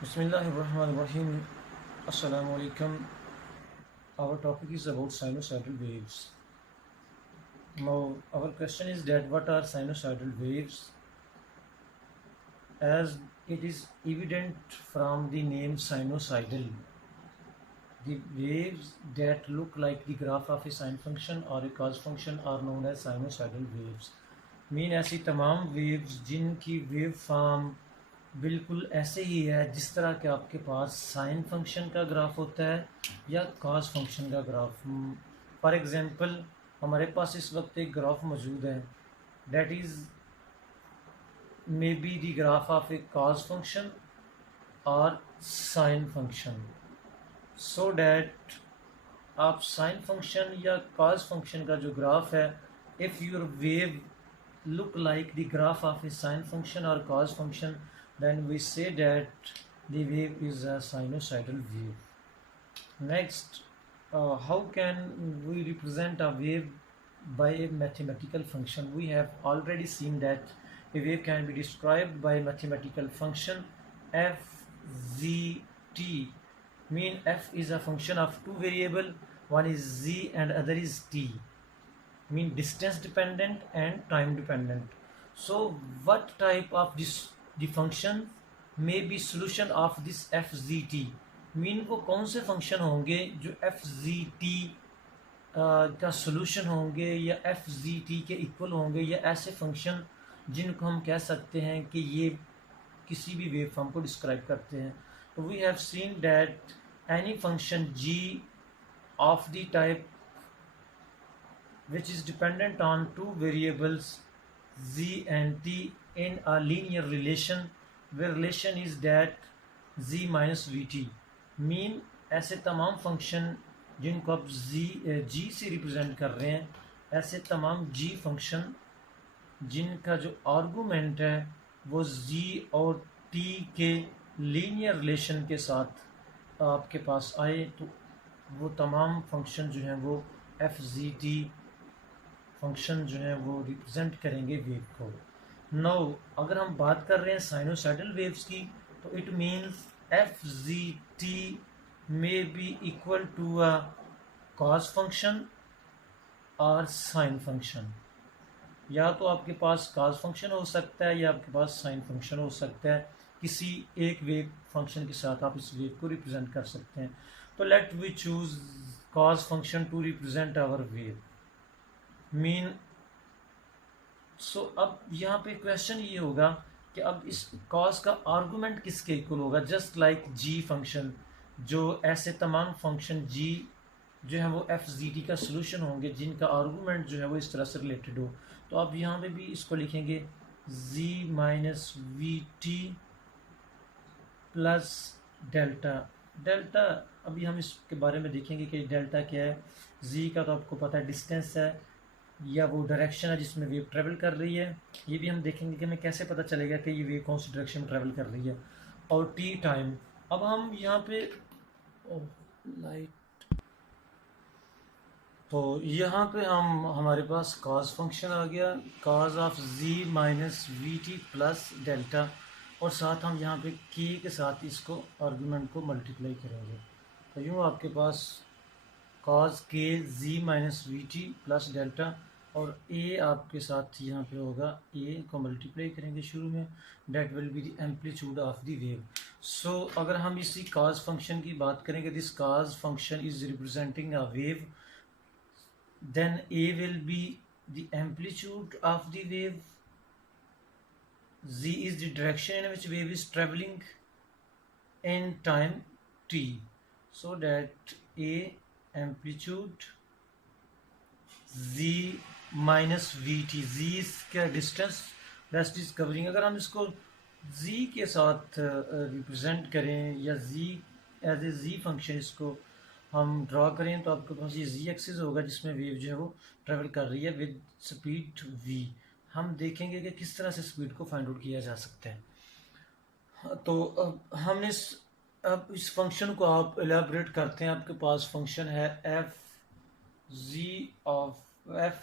Bismillahirrahmanirrahim. Assalamu alaikum. Our topic is about sinusoidal waves. Now, our question is that what are sinusoidal waves? As it is evident from the name sinusoidal, the waves that look like the graph of a sine function or a cos function are known as sinusoidal waves. Mean ऐसी तमाम waves जिनकी wave form बिल्कुल ऐसे ही है जिस तरह के आपके पास साइन फंक्शन का ग्राफ होता है या कॉस फंक्शन का ग्राफ। फॉर एग्जांपल हमारे पास इस वक्त एक ग्राफ मौजूद है that is may be the graph of A cos function और साइन फंक्शन। सो डैट आप साइन फंक्शन या कॉस फंक्शन का जो ग्राफ है, if your wave look like the graph of a sine function or cos function, then we say that the wave is a sinusoidal wave. Next, how can we represent a wave by a mathematical function? We have already seen that a wave can be described by a mathematical function f z t. Mean f is a function of two variable, one is z and other is t, mean distance dependent and time dependent. So what type of this the function may be solution of this fzt, mean वो कौन से function होंगे जो fzt का solution होंगे या fzt के equal होंगे, या ऐसे फंक्शन जिनको हम कह सकते हैं कि ये किसी भी वेव फॉर्म को डिस्क्राइब करते हैं। तो we have seen that any function g of the type which is dependent on two variables z and t in a linear relation where relation is that z minus vt, mean ऐसे तमाम function जिनको आप g से represent कर रहे हैं, ऐसे तमाम g फंक्शन जिनका जो आर्गूमेंट है वो z और t के लीनियर रिलेशन के साथ आपके पास आए, तो वो तमाम फंक्शन जो हैं वो एफ जी टी फंक्शन जो है वो रिप्रेजेंट करेंगे वेव को। नो अगर हम बात कर रहे हैं साइनोसाइडल वेव्स की, तो it means f z t may be equal to a cos function और साइन फंक्शन। या तो आपके पास कॉस फंक्शन हो सकता है या आपके पास साइन फंक्शन हो सकता है, किसी एक वेव फंक्शन के साथ आप इस वेव को रिप्रेजेंट कर सकते हैं। तो let we choose cos function to represent our wave. Mean so अब यहाँ पे क्वेश्चन ये होगा कि अब इस कॉस का आर्गूमेंट किसके इक्वल होगा, जस्ट लाइक जी फंक्शन, जो ऐसे तमाम फंक्शन जी जो है वो एफ जी टी का सोल्यूशन होंगे जिनका आर्गूमेंट जो है वो इस तरह से रिलेटेड हो। तो आप यहाँ पे भी इसको लिखेंगे z minus v t plus delta. Delta अभी हम इसके बारे में देखेंगे कि डेल्टा क्या है। जी का तो आपको पता है डिस्टेंस है या वो डायरेक्शन है जिसमें वेव ट्रेवल कर रही है, ये भी हम देखेंगे कि हमें कैसे पता चलेगा कि ये वेव कौन सी डायरेक्शन में ट्रेवल कर रही है। और टी टाइम, अब हम यहाँ पे लाइट, तो यहाँ पे हम हमारे पास कॉस फंक्शन आ गया, cos of z minus v t plus delta, और साथ हम यहाँ पे के के साथ इसको आर्गूमेंट को मल्टीप्लाई करेंगे। तो यूँ आपके पास cos k z minus v t plus delta, और ए आपके साथ यहाँ पे होगा, ए को मल्टीप्लाई करेंगे शुरू में, that will be the amplitude of the wave. So अगर हम इसी कॉस फंक्शन की बात करेंगे, this cos function is representing a wave, then a will be the amplitude of the wave, z is the direction in which wave is traveling in time t, so that a amplitude z minus vt, z इसका distance rest is covering. अगर हम इसको z के साथ represent करें या z as a z function इसको हम ड्रॉ करें, तो आपके पास ये z एक्सिस होगा जिसमें वेव जो है वो ट्रेवल कर रही है विद स्पीड v। हम देखेंगे कि किस तरह से स्पीड को फाइंड आउट किया जा सकता है। तो अब अब इस फंक्शन को आप एलेबरेट करते हैं। आपके पास फंक्शन है F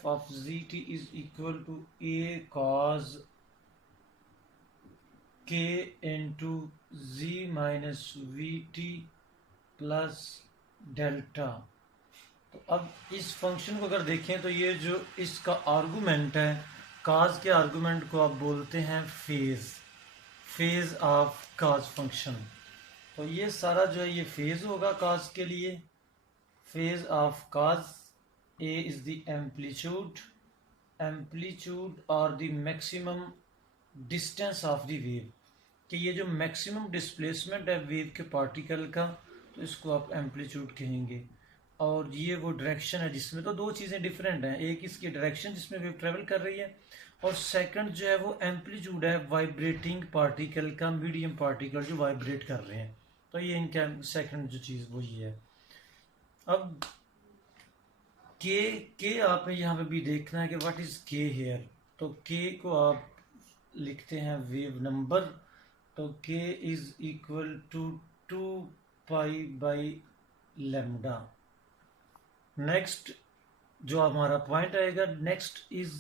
of z t is equal to A cos k into z minus v t plus delta. तो अब इस फंक्शन को अगर देखें तो ये जो इसका आर्गुमेंट है, काज के आर्गुमेंट को आप बोलते हैं phase, phase of cause function. तो ये सारा जो है ये फेज होगा काज के लिए। Phase of cos A is the amplitude, amplitude और the maximum distance of the wave, कि ये जो मैक्सिमम डिस्प्लेसमेंट है वेव के पार्टिकल का, तो इसको आप एम्पलीट्यूड कहेंगे। और ये वो डायरेक्शन है जिसमें, तो दो चीज़ें डिफरेंट हैं, एक इसकी डायरेक्शन जिसमें वेव ट्रेवल कर रही है, और सेकंड जो है वो एम्पलीट्यूड है वाइब्रेटिंग पार्टिकल का, मीडियम पार्टिकल जो वाइब्रेट कर रहे हैं। तो ये इनका सेकंड जो चीज़ वो ये है। अब के आपने यहाँ पे भी देखना है कि व्हाट इज के हेयर। तो के को आप लिखते हैं वेव नंबर, तो के इज इक्वल टू 2π/λ। नेक्स्ट जो हमारा पॉइंट आएगा next is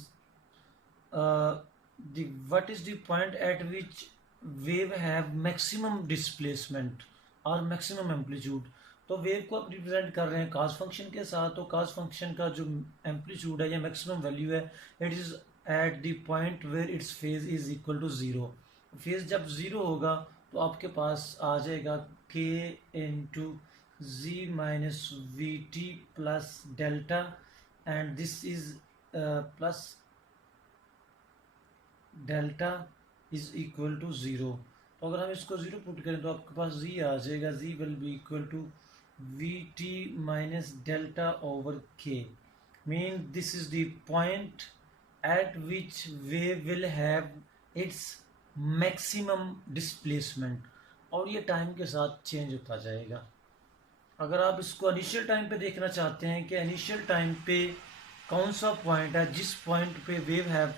what is the point at which wave have maximum displacement और मैक्सिमम एम्पलीट्यूड। तो वेव को आप रिप्रेजेंट कर रहे हैं काज फंक्शन के साथ, तो काज फंक्शन का जो एम्पलीट्यूड है या मैक्सिमम वैल्यू है, it is at the point where its phase is equal to 0। Phase जब 0 होगा तो आपके पास आ जाएगा k into z minus v t plus delta, and this is plus delta is equal to 0। तो अगर हम इसको 0 पुट करें तो आपके पास z आ जाएगा, z will be equal to v t minus delta over k, mean this is the point at which wave will have its maximum displacement, और ये टाइम के साथ चेंज होता जाएगा। अगर आप इसको इनिशियल टाइम पे देखना चाहते हैं कि इनिशियल टाइम पे कौन सा पॉइंट है जिस पॉइंट पे वेव हैव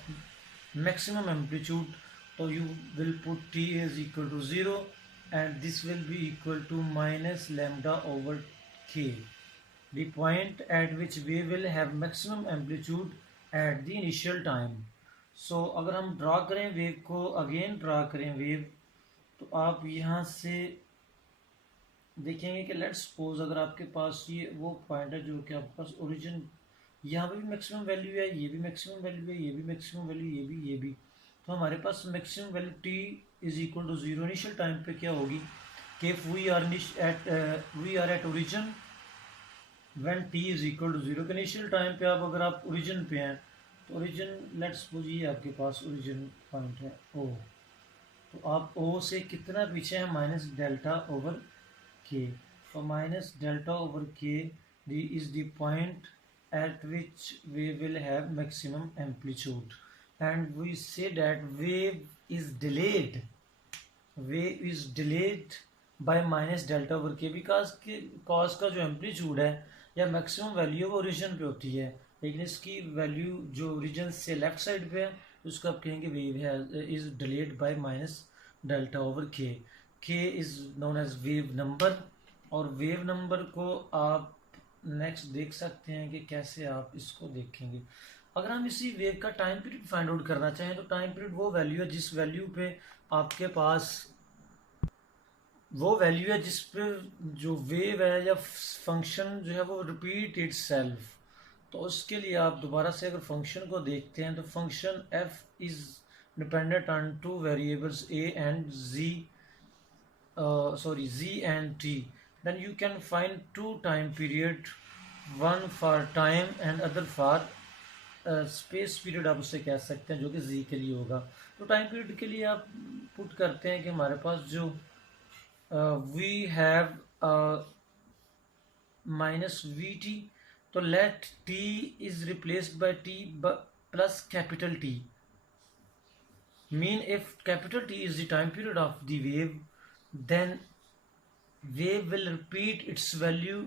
मैक्सिमम एम्पलीट्यूड, तो you will put t is equal to 0 and this will be equal to minus lambda over k, the point at which we will have maximum amplitude at the initial time. So अगर हम draw करें wave को, again draw करें wave, तो आप यहाँ से देखेंगे कि लेट्स सपोज अगर आपके पास ये वो पॉइंट है जो कि आपके पास ओरिजिन, यहाँ पे भी मैक्सिमम वैल्यू है, ये भी मैक्सिमम वैल्यू है, ये भी मैक्सिमम वैल्यू, ये भी, तो हमारे पास maximum value t is equal to 0 initial time पे क्या होगी कि we are at origin when t is equal to 0। Initial time पे आप अगर आप ओरिजिन पे हैं तो ओरिजिन लेट्स सपोज ये आपके पास ओरिजिन पॉइंट है O, तो आप O से कितना पीछे है माइनस डेल्टा ओवर के, तो माइनस डेल्टा ओवर के is the point at which we will have maximum amplitude, and we say that wave is delayed by minus delta over k, because cos का जो amplitude है या maximum value वो origin पे होती है, लेकिन इसकी वैल्यू जो ओरिजिन से लेफ्ट साइड पे है उसको आप कहेंगे wave is delayed by minus delta over k. K is known as wave number, और वेव नंबर को आप नेक्स्ट देख सकते हैं कि कैसे आप इसको देखेंगे। अगर हम इसी वेव का टाइम पीरियड फाइंड आउट करना चाहें तो टाइम पीरियड वो वैल्यू है जिस वैल्यू पे आपके पास वो वैल्यू है जिस पे जो वेव है या फंक्शन जो है वो रिपीट इटसेल्फ। तो उसके लिए आप दोबारा से अगर फंक्शन को देखते हैं तो function f is dependent on two variables a and z and t, then you can find two time period, one for time and other for space period, आप उससे कह सकते हैं, जो कि z के लिए होगा। तो टाइम पीरियड के लिए आप पुट करते हैं कि हमारे पास जो we have minus v t, तो let t is replaced by t plus capital T, mean if capital T is the time period of the wave, then wave will repeat its value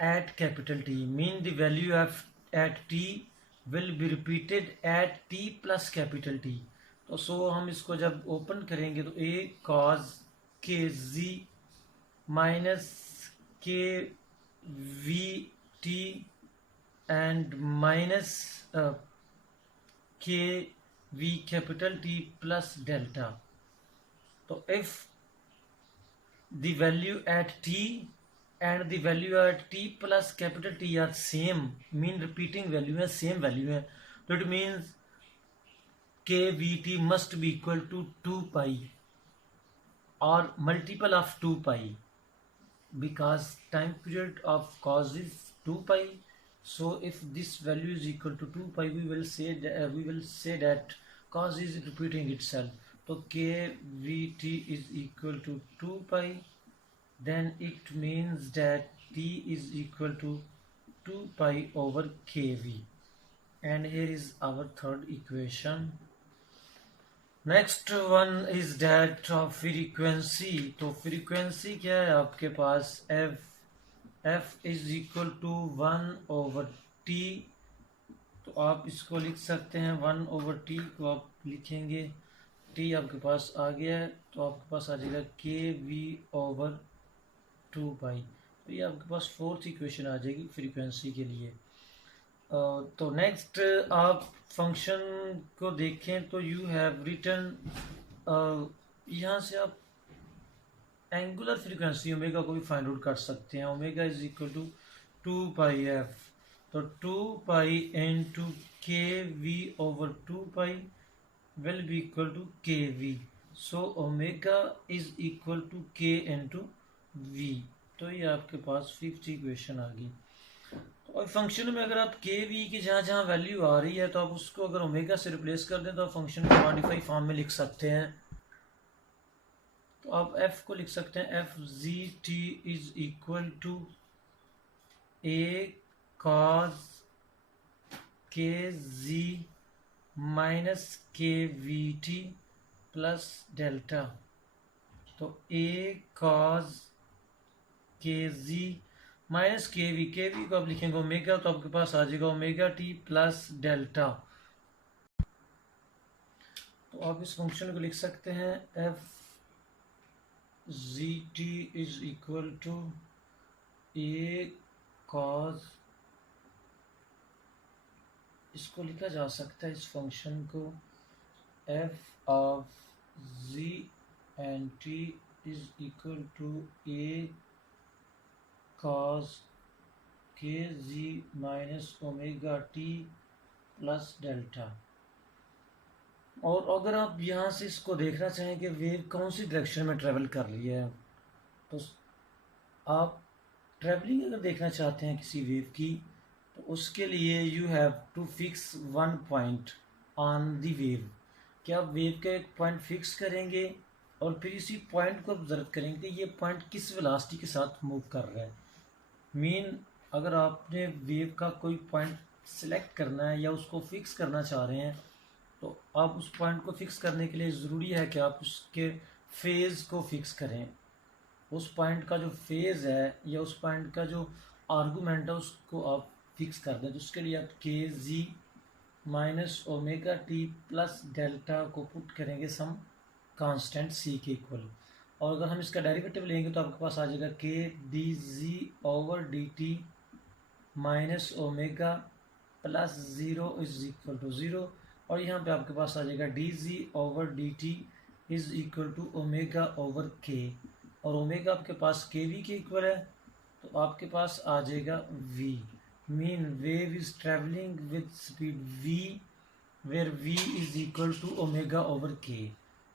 at capital T, mean the value of at t will be repeated at t plus capital T। तो सो हम इसको जब open करेंगे तो a cos k z minus k v t and minus k v capital T plus delta. तो if the value at t and the value at t plus capital T are same, mean repeating value है, same value है, तो it means kVt must be equal to 2 pi or multiple of 2 pi, because time period of cos is 2 pi. So if this value is equal to 2 pi, we will say that cos is repeating itself. So kVt is equal to 2 pi, then it means that t is equal to 2 pi over kv, and here is our third equation. Next one is that of frequency. तो frequency क्या है आपके पास, F is equal to 1/t. तो आप इसको लिख सकते हैं 1/t को आप लिखेंगे, t आपके पास आ गया है तो आपके पास आ जाएगा kv/2π. तो ये आपके पास फोर्थ इक्वेशन आ जाएगी फ्रीक्वेंसी के लिए. तो नेक्स्ट आप फंक्शन को देखें तो यू हैव रिटन, यहाँ से आप एंगुलर फ्रीक्वेंसी ओमेगा को भी फाइंड आउट कर सकते हैं. Omega is equal to 2πf. तो 2π into kv/2π will be equal to kv. So omega is equal to k into v. तो ये आपके पास फिफ्थ इक्वेशन आ गई. और फंक्शन में अगर आप के वी की जहाँ जहाँ वैल्यू आ रही है तो आप उसको अगर ओमेगा से रिप्लेस कर दें तो आप फंक्शन को मॉडिफाई फॉर्म में लिख सकते हैं. तो आप एफ को लिख सकते हैं F z t is equal to a cos k z minus k v t plus delta. तो a cos k z minus k we को आप लिखेंगे ओमेगा, तो आपके पास आ जाएगा ओमेगा टी प्लस डेल्टा. तो आप इस फंक्शन को लिख सकते हैं F z t is equal to a cos, इसको लिखा जा सकता है इस फंक्शन को f of z and t is equal to a cos kg minus omega t plus delta. और अगर आप यहाँ से इसको देखना चाहें कि वेव कौन सी डायरेक्शन में ट्रेवल कर रही है, तो आप ट्रेवलिंग अगर देखना चाहते हैं किसी वेव की तो उसके लिए you have to fix one point on the wave. कि आप वेव का एक पॉइंट फिक्स करेंगे और फिर इसी पॉइंट को ऑब्जर्व करेंगे ये पॉइंट किस वेलोसिटी के साथ मूव कर रहा है. मीन अगर आपने वेव का कोई पॉइंट सिलेक्ट करना है या उसको फिक्स करना चाह रहे हैं तो आप उस पॉइंट को फिक्स करने के लिए ज़रूरी है कि आप उसके फेज़ को फिक्स करें. उस पॉइंट का जो फेज़ है या उस पॉइंट का जो आर्गूमेंट है उसको आप फिक्स कर दें. तो उसके लिए आप k z minus omega t plus delta को पुट करेंगे सम कांस्टेंट सी के इक्वल. और अगर हम इसका डेरिवेटिव लेंगे तो आपके पास आ जाएगा k d z over d t minus omega plus zero is equal to zero. और यहाँ पे आपके पास आ जाएगा d z over d t is equal to omega over k. और ओमेगा आपके पास के वी के इक्वल है तो आपके पास आ जाएगा v. Mean wave is travelling with speed v where v is equal to omega over k.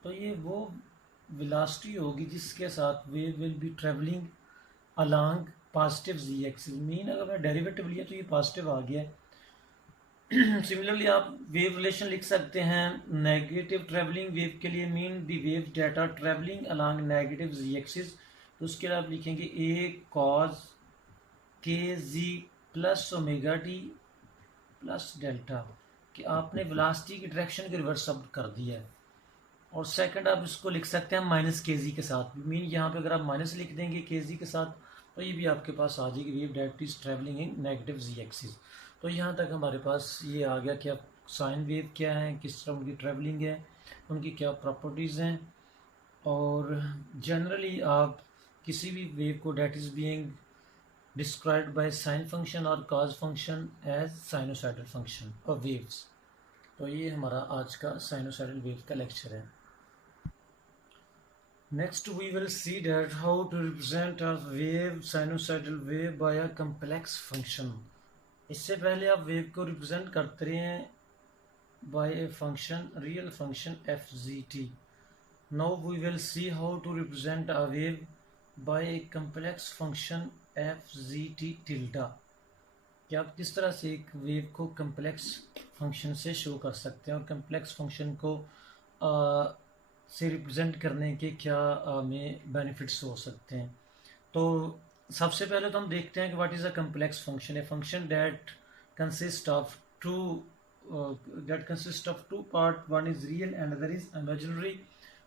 तो ये वो वेलोसिटी होगी जिसके साथ wave will be travelling along positive z axis. Mean अगर मैं डेरिवेटिव लिया तो ये पॉजिटिव आ गया. सिमिलरली आप वेव रिलेशन लिख सकते हैं नेगेटिव ट्रेवलिंग वेव के लिए. Mean the wave that are travelling along negative z axis. तो उसके लिए आप लिखेंगे A cos k z plus omega t plus delta. कि आपने वेलोसिटी की डायरेक्शन को रिवर्स अप कर दिया है. और सेकंड आप इसको लिख सकते हैं माइनस के जी के साथ. मीन यहाँ पे अगर आप माइनस लिख देंगे के जी के साथ तो ये भी आपके पास आ जाएगी wave that is travelling in negative z axis. तो यहाँ तक हमारे पास ये आ गया कि अब साइन वेव क्या है, किस तरह उनकी ट्रेवलिंग है, उनकी क्या प्रॉपर्टीज़ हैं. और जनरली आप किसी भी वेव को that is being described by sine function और cos function as sinusoidal function और वेव्स. तो ये हमारा आज का साइनोसाइडल वेव का लेक्चर है. Next, we will see that how to represent a wave, sinusoidal wave, by a complex function. इससे पहले आप वेव को रिप्रेजेंट करते रहे हैं by a function, real function fzt. Now we will see how to represent a wave by a complex function fzt tilde. कि आप किस तरह से एक वेव को कम्प्लेक्स फंक्शन से शो कर सकते हैं और कम्प्लेक्स फंक्शन को से रिप्रेजेंट करने के क्या में बेनिफिट्स हो सकते हैं. तो सबसे पहले तो हम देखते हैं कि what is a complex function. A function that consist of two part, one is real and other is imaginary,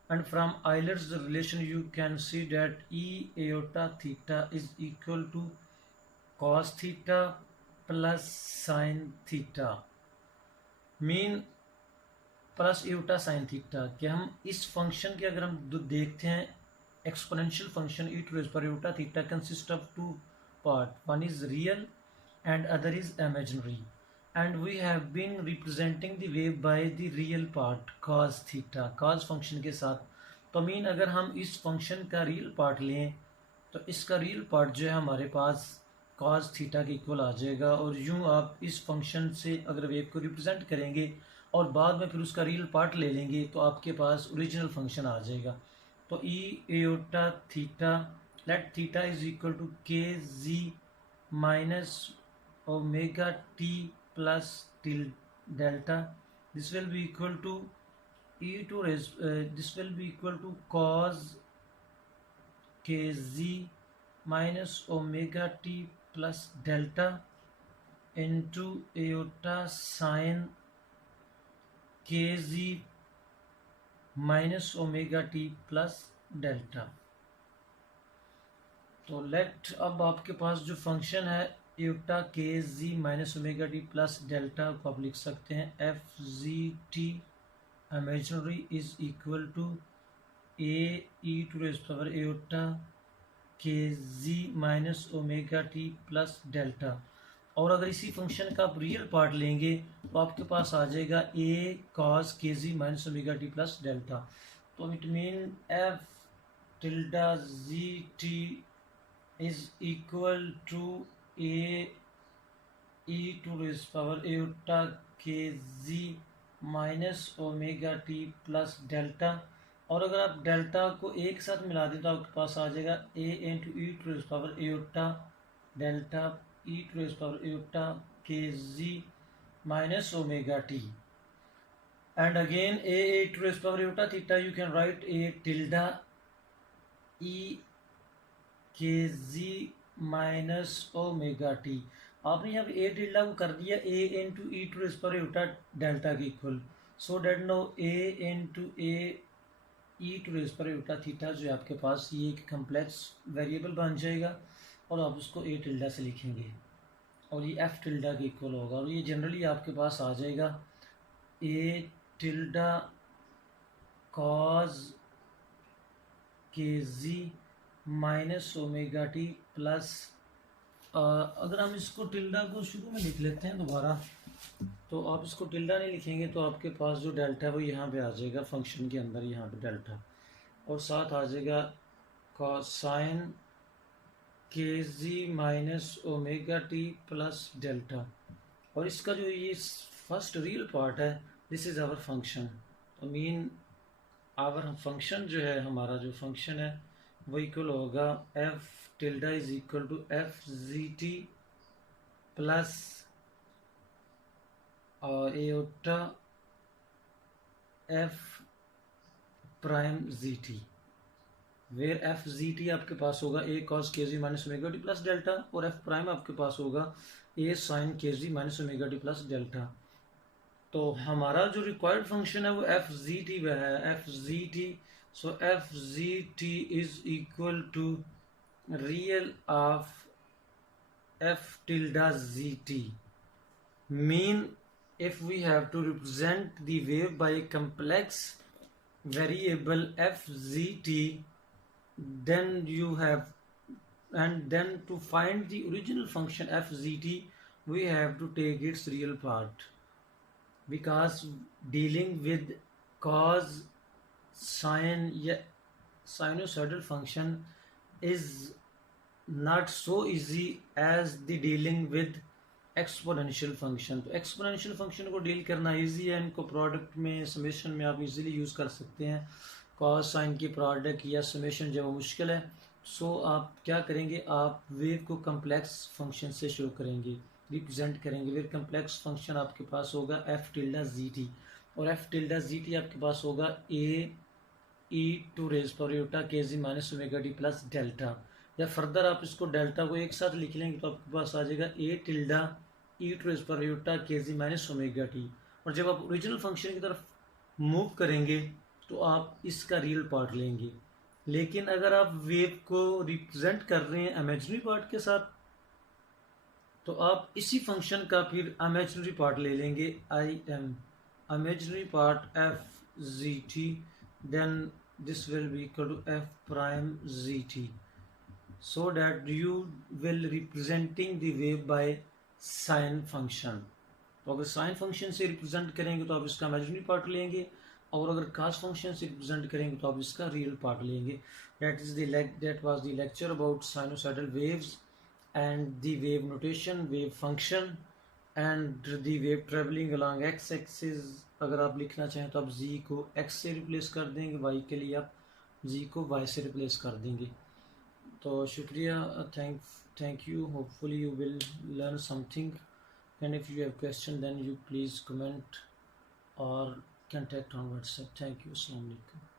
and from Euler's relation you can see that E iota theta is equal to cos theta plus sin theta, mean plus iota sine theta. कि हम इस function के अगर हम देखते हैं exponential function e to raise पर iota theta consist of two part, one is real and other is imaginary, and we have been representing the wave by the real part cos theta, cos function के साथ. तो mean अगर हम इस function का real part लें तो इसका रियल पार्ट जो है हमारे पास cos थीटा के इक्वल आ जाएगा. और यूं आप इस फंक्शन से अगर वेव को रिप्रेजेंट करेंगे और बाद में फिर उसका रियल पार्ट ले लेंगे तो आपके पास ओरिजिनल फंक्शन आ जाएगा. तो e iota theta, let theta is equal to k z minus omega t plus till delta. This will be equal to this will be equal to cos kz minus omega t plus delta into iota sin kz minus omega t plus delta. तो let अब आपके पास जो function है iota k z minus omega t plus delta को आप लिख सकते हैं F z t imaginary is equal to A e to raise power iota k z minus omega t plus delta. और अगर इसी फंक्शन का आप रियल पार्ट लेंगे तो आपके पास आ जाएगा A cos k z minus omega t plus delta. तो it mean F tilde z t is equal to a e to raise power iota kg minus omega t plus delta. और अगर आप डेल्टा को एक साथ मिला दें तो आपके पास आ जाएगा a into e to raise power iota delta e to raise power iota k z minus omega t. And again a to raise power iota theta you can write A tilde e k z minus omega T. आपने यहाँ पे ए tilde को कर दिया A into e to raise power iota delta के equal, so that no A into A e to raise power iota theta जो है आपके पास ये एक कम्प्लेक्स वेरिएबल बन जाएगा और आप उसको ए टिल्डा से लिखेंगे और ये एफ टिल्डा के इक्वल होगा. और ये जनरली आपके पास आ जाएगा ए टिल्डा कॉज के z minus omega t plus, अगर हम इसको टिल्डा को शुरू में लिख लेते हैं दोबारा तो आप इसको टिल्डा नहीं लिखेंगे तो आपके पास जो डेल्टा है वो यहाँ पे आ जाएगा फंक्शन के अंदर, यहाँ पे डेल्टा, और साथ आ जाएगा cosine k z minus omega t plus delta. और इसका जो ये फर्स्ट रियल पार्ट है दिस इज़ आवर फंक्शन. तो मीन आवर फंक्शन जो है हमारा जो फंक्शन है वो इक्वल होगा F tilde is equal to F z t plus iota F prime z t, where F z t आपके पास होगा A cos k z minus omega t plus delta और एफ प्राइम आपके पास होगा A sine k z minus omega t plus delta. तो हमारा जो रिक्वायर्ड फंक्शन है वो एफ जी टी वह है F z T. So fgt is equal to real of f tilde zt. Mean if we have to represent the wave by a complex variable fzt, then you have, and then to find the original function fzt we have to take its real part, because dealing with cos sine या sinusoidal function is not so easy as the dealing with exponential function. तो exponential function को deal करना easy है, इनको product में summation में आप easily use कर सकते हैं। कॉस साइन की प्रोडक्ट या समेशन जब वो मुश्किल है, सो आप क्या करेंगे, आप वेव को कम्प्लेक्स फंक्शन से शो करेंगे, रिप्रेजेंट करेंगे। फिर कम्प्लेक्स फंक्शन आपके पास होगा एफ टिल्डा जी टी, और एफ टिल्डा जी टी आपके पास होगा A e to raise power iota k z minus omega d plus delta, या फर्दर आप इसको डेल्टा को एक साथ लिख लेंगे तो आपके पास आ जाएगा A tilde e to raise power iota k z minus omega T. और जब आप ओरिजिनल फंक्शन की तरफ मूव करेंगे तो आप इसका रियल पार्ट लेंगे। लेकिन अगर आप वेव को रिप्रेजेंट कर रहे हैं इमेजिनरी पार्ट के साथ, तो आप इसी फंक्शन का फिर इमेजिनरी पार्ट ले लेंगे, I am imaginary part F z T, then this will be equal to f prime zt, so that you will representing the wave by sin function। तो अगर साइन फंक्शन से represent करेंगे तो आप इसका imaginary part लेंगे, और अगर cos फंक्शन से रिप्रेजेंट करेंगे तो आप इसका रियल पार्ट लेंगे। that was the lecture about sinusoidal waves and the wave notation, wave function and the wave traveling along x axis। अगर आप लिखना चाहें तो आप z को x से रिप्लेस कर देंगे, y के लिए आप z को y से रिप्लेस कर देंगे। तो शुक्रिया, thank you, hopefully you will learn something, and if you have question then you please comment or contact on WhatsApp। thank you, assalamu alaikum।